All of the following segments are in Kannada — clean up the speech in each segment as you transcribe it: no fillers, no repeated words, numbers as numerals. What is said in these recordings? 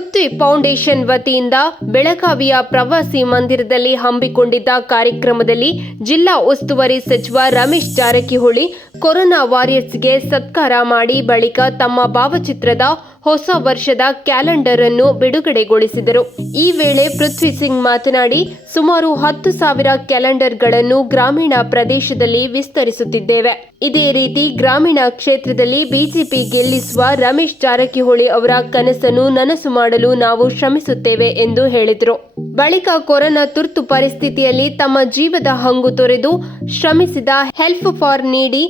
ಪೃಥ್ವಿ ಫೌಂಡೇಶನ್ ವತಿಯಿಂದ ಬೆಳಗಾವಿಯ ಪ್ರವಾಸಿ ಮಂದಿರದಲ್ಲಿ ಹಮ್ಮಿಕೊಂಡಿದ್ದ ಕಾರ್ಯಕ್ರಮದಲ್ಲಿ ಜಿಲ್ಲಾ ಉಸ್ತುವಾರಿ ಸಚಿವ ರಮೇಶ್ ಜಾರಕಿಹೊಳಿ ಕೊರೋನಾ ವಾರಿಯರ್ಸ್ಗೆ ಸತ್ಕಾರ ಮಾಡಿ ಬಳಿಕ ತಮ್ಮ ಭಾವಚಿತ್ರದ ಹೊಸ ವರ್ಷದ ಕ್ಯಾಲೆಂಡರ್ ಅನ್ನು ಬಿಡುಗಡೆಗೊಳಿಸಿದರು. ಈ ವೇಳೆ ಪೃಥ್ವಿ ಸಿಂಗ್ ಮಾತನಾಡಿ, ಸುಮಾರು 10,000 ಕ್ಯಾಲೆಂಡರ್ಗಳನ್ನು ಗ್ರಾಮೀಣ ಪ್ರದೇಶದಲ್ಲಿ ವಿಸ್ತರಿಸುತ್ತಿದ್ದೇವೆ. ಇದೇ ರೀತಿ ಗ್ರಾಮೀಣ ಕ್ಷೇತ್ರದಲ್ಲಿ ಬಿಜೆಪಿ ಗೆಲ್ಲಿಸುವ ರಮೇಶ್ ಜಾರಕಿಹೊಳಿ ಅವರ ಕನಸನ್ನು ನನಸು ಮಾಡಲು ನಾವು ಶ್ರಮಿಸುತ್ತೇವೆ ಎಂದು ಹೇಳಿದರು. ಬಳಿಕ ಕೊರೋನಾ ತುರ್ತು ಪರಿಸ್ಥಿತಿಯಲ್ಲಿ ತಮ್ಮ ಜೀವದ ಹಂಗು ತೊರೆದು ಶ್ರಮಿಸಿದ ಹೆಲ್ಪ್ ಫಾರ್ ನೀಡಿ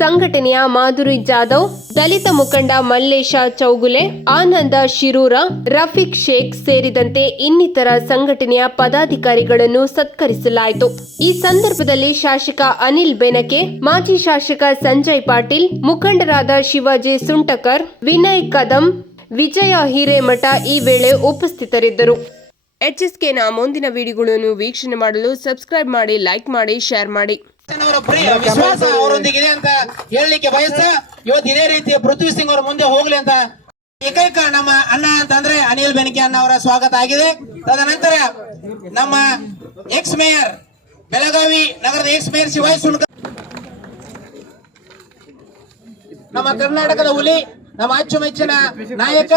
ಸಂಘಟನೆಯ ಮಾಧುರಿ ಜಾಧವ್, ದಲಿತ ಮುಖಂಡ ಮಲ್ಲೇಶ ಚೌಗುಲೆ, ಆನಂದ ಶಿರೂರ, ರಫೀಕ್ ಶೇಖ್ ಸೇರಿದಂತೆ ಇನ್ನಿತರ ಸಂಘಟನೆಯ ಪದಾಧಿಕಾರಿಗಳನ್ನು ಸತ್ಕರಿಸಲಾಯಿತು. ಈ ಸಂದರ್ಭದಲ್ಲಿ ಶಾಸಕ ಅನಿಲ್ ಬೆನಕೆ, ಮಾಜಿ ಶಾಸಕ ಸಂಜಯ್ ಪಾಟೀಲ್, ಮುಖಂಡರಾದ ಶಿವಾಜಿ ಸುಂಟಕರ್, ವಿನಯ್ ಕದಂ, ವಿಜಯ ಹಿರೇಮಠ ಈ ವೇಳೆ ಉಪಸ್ಥಿತರಿದ್ದರು. HSKನ ಮುಂದಿನ ವಿಡಿಯೋಗಳನ್ನು ವೀಕ್ಷಣೆ ಮಾಡಲು ಸಬ್ಸ್ಕ್ರೈಬ್ ಮಾಡಿ, ಲೈಕ್ ಮಾಡಿ, ಶೇರ್ ಮಾಡಿ. ವಿಶ್ವಾಸ ಅವರೊಂದಿಗಿದೆ ಅಂತ ಹೇಳಲಿಕ್ಕೆ ಬಯಸ್ತ ಇವತ್ತು ಇದೇ ರೀತಿಯ ಪೃಥ್ವಿ ಸಿಂಗ್ ಅವರು ಮುಂದೆ ಹೋಗ್ಲಿ ಅಂತ ಏಕೈಕ ನಮ್ಮ ಅಣ್ಣ ಅಂತಂದ್ರೆ ಅನಿಲ್ ಬೆನಕೆ ಅಣ್ಣ ಅವರ ಸ್ವಾಗತ ಆಗಿದೆ. ತದನಂತರ ನಮ್ಮ ಎಕ್ಸ್ ಮೇಯರ್ ಬೆಳಗಾವಿ ನಗರದ ಎಕ್ಸ್ ಮೇಯರ್ ಶಿವಾಜಿ ಸುಣ್ಕರ್, ನಮ್ಮ ಕರ್ನಾಟಕದ ಹುಲಿ, ನಮ್ಮ ಅಚ್ಚುಮೆಚ್ಚಿನ ನಾಯಕ,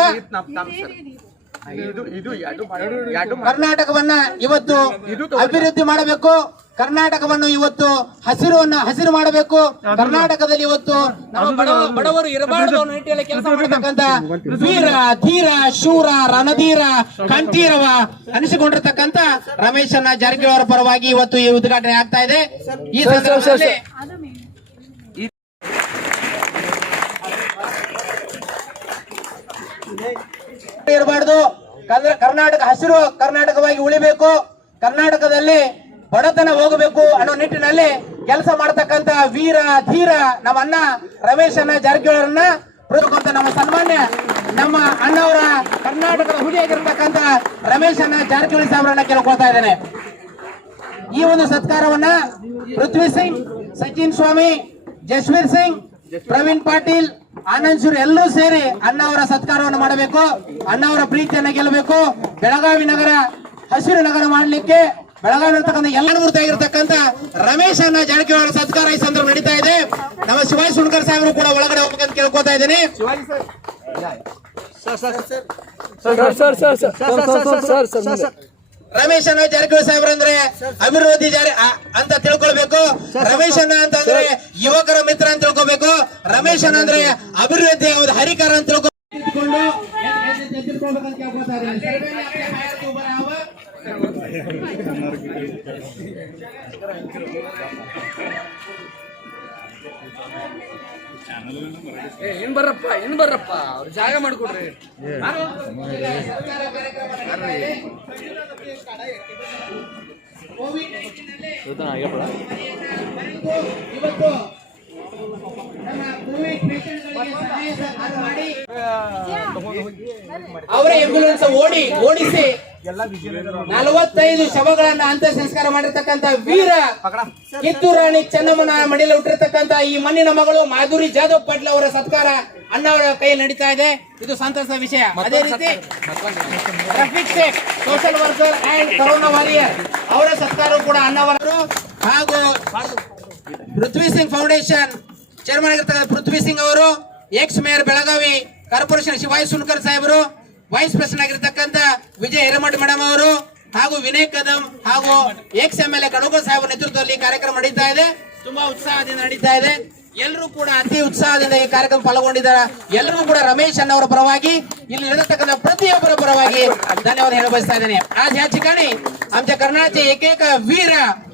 ಕರ್ನಾಟಕವನ್ನ ಇವತ್ತು ಅಭಿವೃದ್ಧಿ ಮಾಡಬೇಕು, ಕರ್ನಾಟಕವನ್ನು ಇವತ್ತು ಹಸಿರು ಮಾಡಬೇಕು, ಕರ್ನಾಟಕದಲ್ಲಿ ಇವತ್ತು ನಮ್ಮ ಬಡವರು ಇರಬಾರದು ಅನ್ನೋ ನಿಟ್ಟಿನಲ್ಲಿ ಕೆಲಸ ಮಾಡತಕ್ಕಂತ ವೀರ ಧೀರ ಶೂರ ರಣಧೀರ ಕಂಠೀರವ ಅನಿಸಿಕೊಂಡಿರ್ತಕ್ಕಂತ ರಮೇಶಣ್ಣ ಜಾರಕಿಹೊಳಿ ಅವರ ಪರವಾಗಿ ಇವತ್ತು ಈ ಉದ್ಘಾಟನೆ ಆಗ್ತಾ ಇದೆ. ಈ ಸಂದರ್ಭದಲ್ಲಿ ಇರಬಾರ್ದು, ಕರ್ನಾಟಕ ಹಸಿರು ಕರ್ನಾಟಕವಾಗಿ ಉಳಿಬೇಕು, ಕರ್ನಾಟಕದಲ್ಲಿ ಬಡತನ ಹೋಗಬೇಕು ಅನ್ನೋ ನಿಟ್ಟಿನಲ್ಲಿ ಕೆಲಸ ಮಾಡತಕ್ಕಂತ ವೀರ ಧೀರ ನಮ್ಮ ಅಣ್ಣ ರಮೇಶ್ ಅಣ್ಣ ಜಾರಕಿಹೊಳಿ ಅವರನ್ನ ನಮ್ಮ ಸನ್ಮಾನ್ಯ ನಮ್ಮ ಅಣ್ಣವರ ಕರ್ನಾಟಕದ ಹುಲಿಯಾಗಿರ್ತಕ್ಕಂತ ರಮೇಶ್ ಅಣ್ಣ ಜಾರಕಿಹೊಳಿ ಸಾಹೇಬರನ್ನ ಕೇಳ್ಕೊಳ್ತಾ ಇದ್ದೇನೆ. ಈ ಒಂದು ಸತ್ಕಾರವನ್ನ ಪೃಥ್ವಿ ಸಿಂಗ್, ಸಚಿನ್ ಸ್ವಾಮಿ, ಜಸ್ವೀರ್ ಸಿಂಗ್, ಪ್ರವೀಣ್ ಪಾಟೀಲ್, ಆನಂದ್ ಶೂರ್ ಎಲ್ಲರೂ ಸೇರಿ ಅಣ್ಣವರ ಸತ್ಕಾರವನ್ನು ಮಾಡಬೇಕು, ಅಣ್ಣವರ ಪ್ರೀತಿಯನ್ನ ಗೆಲ್ಲಬೇಕು. ಬೆಳಗಾವಿ ನಗರ ಹಸಿರು ನಗರ ಮಾಡಲಿಕ್ಕೆ ಬೆಳಗಾವಿ ಇರ್ತಕ್ಕಂಥ ಎಲ್ಲ ಮೂರ್ತಿಯಾಗಿರ್ತಕ್ಕಂಥ ರಮೇಶ್ ಅಣ್ಣ ಜಾರಕಿಹೊಳಿ ಅವರ ಸತ್ಕಾರ ಈ ಸಂದರ್ಭ ನಡೀತಾ ಇದೆ. ನಮ್ಮ ಶಿವಾಜಿ ಸುಣ್ಕರ್ ಸಾಹೇಬರು ಕೂಡ ಒಳಗಡೆ ಹೋಗ್ಬೇಕಂತ ಕೇಳ್ಕೊತಾ ಇದ್ದೀನಿ. ರಮೇಶ್ ಅಣ್ಣ ಜಾರಕಿಹೊಳಿ ಸಾಹೇಬ್ರ ಅಂದ್ರೆ ಅಭಿವೃದ್ಧಿ ಅಂತ ತಿಳ್ಕೊಳ್ಬೇಕು, ರಮೇಶ್ ಅಣ್ಣ ಅಂತಂದ್ರೆ ಯುವಕರ ಮಿತ್ರ ಅಂತ ತಿಳ್ಕೊಬೇಕು, ರಮೇಶ್ ಅಣ್ಣ ಅಂದ್ರೆ ಅಭಿವೃದ್ಧಿ ಹರಿಕಾರ ಅಂತ ತಿಳ್ಕೊಂಡು ಏನ್ ಬರ್ರಪ್ಪ ಅವ್ರ ಜಾಗ ಮಾಡ್ಕೊಡ್ರಿ. ಅವರ ಆಂಬ್ಯುಲೆನ್ಸ್ ಓಡಿಸಿ 45 ಶವಗಳನ್ನ ಅಂತ್ಯ ಸಂಸ್ಕಾರ ಮಾಡಿರ್ತಕ್ಕಂಥ ವೀರ ಕಿತ್ತೂರು ರಾಣಿ ಚೆನ್ನಮ್ಮನ ಮಡಿಯಲ್ಲಿ ಹುಟ್ಟಿರ್ತಕ್ಕಂಥ ಈ ಮಣ್ಣಿನ ಮಗಳು ಮಾಧುರಿ ಜಾಧವ್ ಪಾಟೀಲ್ ಅವರ ಸತ್ಕಾರ ಅಣ್ಣವರ ಕೈಯಲ್ಲಿ ನಡೀತಾ ಇದೆ. ಇದು ಸಂತಸದ ವಿಷಯ. ಅದೇ ರೀತಿ Rafiq Shaikh, social worker and corona warrior, ಅವರ ಸತ್ಕಾರ ಕೂಡ ಅಣ್ಣವರು ಹಾಗೂ ಪೃಥ್ವಿ ಸಿಂಗ್ ಫೌಂಡೇಶನ್ ಚೇರ್ಮನ್ ಆಗಿರ್ತಕ್ಕಂಥ ಪೃಥ್ವಿ ಸಿಂಗ್ ಅವರು, ex mayor Belagavi corporation Shivaji Sunkar ಸಾಹೇಬರು, ವೈಸ್ ಪ್ರೆಸಿಡೆಂಟ್ ಆಗಿರ್ತಕ್ಕಂಥ ವಿಜಯ ಹಿರೇಮಠ ಮೇಡಮ್ ಅವರು ಹಾಗೂ ವಿನಯ್ ಕದಂ ಹಾಗೂ ಎಕ್ಸ್ MLA ಕಡೋಗ ಸಾಹೇಬರ ನೇತೃತ್ವದಲ್ಲಿ ಕಾರ್ಯಕ್ರಮ ನಡೀತಾ ಇದೆ. ತುಂಬಾ ಉತ್ಸಾಹದಿಂದ ನಡೀತಾ ಇದೆ. ಎಲ್ಲರೂ ಕೂಡ ಅತಿ ಉತ್ಸಾಹದಿಂದ ಈ ಕಾರ್ಯಕ್ರಮ ಪಾಲ್ಗೊಂಡಿದ್ದಾರೆ. ಎಲ್ಲರೂ ಕೂಡ ರಮೇಶ್ ಅಣ್ಣ ಅವರ ಪರವಾಗಿ, ಇಲ್ಲಿ ನಡೆದತಕ್ಕಂಥ ಪ್ರತಿಯೊಬ್ಬರ ಪರವಾಗಿ ಧನ್ಯವಾದ ಹೇಳ ಬಯಸ್ತಾ ಇದ್ದೇನೆ. आज या ठिकाणी आमच्या कर्नाटकचे एक वीर